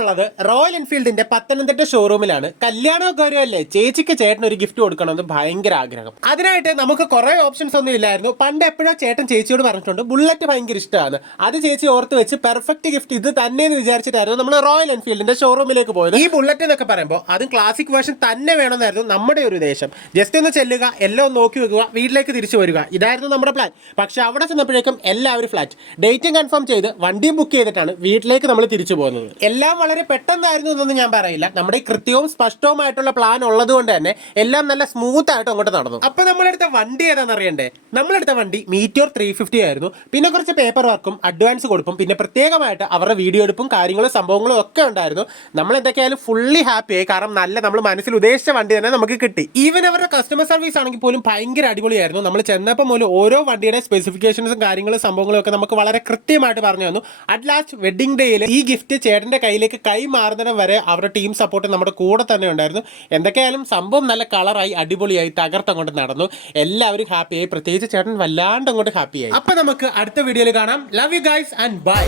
നമ്മളിന്നുള്ളത് royal എൻഫീൽഡിന്റെ Pathanamthitta ഷോറൂമിലാണ്. കല്യാണമൊക്കെ വരുമല്ലേ, ചേച്ചിക്ക് ചേട്ടൻ ഒരു ഗിഫ്റ്റ് കൊടുക്കണമെന്ന് ഭയങ്കര ആഗ്രഹം. അതിനായിട്ട് നമുക്ക് കുറെ ഓപ്ഷൻസ് ഒന്നും ഇല്ലായിരുന്നു. പണ്ട് എപ്പോഴോ ചേട്ടൻ ചേച്ചിയോട് പറഞ്ഞിട്ടുണ്ട് ബുള്ളറ്റ് ഭയങ്കര ഇഷ്ടമാണ്. അത് ചേച്ചി ഓർത്ത് വെച്ച് പെർഫെക്റ്റ് ഗിഫ്റ്റ് ഇത് തന്നെ എന്ന് വിചാരിച്ചിട്ടായിരുന്നു നമ്മൾ റോയൽ എൻഫീൽഡിന്റെ ഷോറൂമിലേക്ക് പോയത്. ഈ ബുള്ളറ്റ് എന്നൊക്കെ പറയുമ്പോൾ അതും ക്ലാസിക് വേർഷൻ തന്നെ വേണമെന്നായിരുന്നു നമ്മുടെ ഒരു ഉദ്ദേശം. ജസ്റ്റ് ഒന്ന് ചെല്ലുക, എല്ലാം ഒന്ന് നോക്കി വെക്കുക, വീട്ടിലേക്ക് തിരിച്ചു വരിക, ഇതായിരുന്നു നമ്മുടെ പ്ലാൻ. പക്ഷെ അവിടെ ചെന്നപ്പോഴേക്കും എല്ലാവരും ഫ്ലാറ്റ്. ഡേറ്റും കൺഫേം ചെയ്ത് വണ്ടിയും ബുക്ക് ചെയ്തിട്ടാണ് വീട്ടിലേക്ക് നമ്മൾ തിരിച്ചു പോകുന്നത്. എല്ലാം വളരെ പെട്ടെന്നായിരുന്നു എന്നൊന്നും ഞാൻ പറയില്ല. നമ്മുടെ കൃത്യവും സ്പഷ്ടവുമായിട്ടുള്ള പ്ലാൻ ഉള്ളത് കൊണ്ട് തന്നെ എല്ലാം നല്ല സ്മൂത്ത് ആയിട്ട് അങ്ങോട്ട് നടന്നു. അപ്പൊ നമ്മളെടുത്ത വണ്ടി ഏതാണെന്ന് അറിയണ്ടേ? നമ്മളെടുത്ത വണ്ടി മീറ്റിയോർ 350 ആയിരുന്നു. പിന്നെ കുറച്ച് പേപ്പർ വർക്കും അഡ്വാൻസ് കൊടുപ്പും പിന്നെ പ്രത്യേകമായിട്ട് അവരുടെ വീഡിയോ എടുപ്പും കാര്യങ്ങളും സംഭവങ്ങളും ഒക്കെ ഉണ്ടായിരുന്നു. നമ്മൾ എന്തൊക്കെയായാലും ഫുള്ളി ഹാപ്പി ആയി. കാരണം നല്ല നമ്മൾ മനസ്സിൽ ഉദ്ദേശിച്ച വണ്ടി തന്നെ നമുക്ക് കിട്ടി. ഈവൻ അവരുടെ കസ്റ്റമർ സർവീസ് ആണെങ്കിൽ പോലും ഭയങ്കര അടിപൊളിയായിരുന്നു. നമ്മൾ ചെന്നപ്പോൾ പോലും ഓരോ വണ്ടിയുടെ സ്പെസിഫിക്കേഷൻസും കാര്യങ്ങളും സംഭവങ്ങളും ഒക്കെ നമുക്ക് വളരെ കൃത്യമായിട്ട് പറഞ്ഞു തന്നു. അറ്റ് ലാസ്റ്റ് വെഡിങ് ഡേയിൽ ഈ ഗിഫ്റ്റ് ചേട്ടന്റെ കയ്യിലേക്ക് കൈമാറുന്നതിന് വരെ അവരുടെ ടീം സപ്പോർട്ട് നമ്മുടെ കൂടെ തന്നെ ഉണ്ടായിരുന്നു. എന്തൊക്കെയായാലും സംഭവം നല്ല കളറായി അടിപൊളിയായി തകർത്തങ്ങോട്ട് നടന്നു. എല്ലാവരും ഹാപ്പിയായി, പ്രത്യേകിച്ച് ചേട്ടൻ വല്ലാണ്ട് അങ്ങോട്ട് ഹാപ്പിയായി. അപ്പൊ നമുക്ക് അടുത്ത വീഡിയോയിൽ കാണാം. Love you guys and by.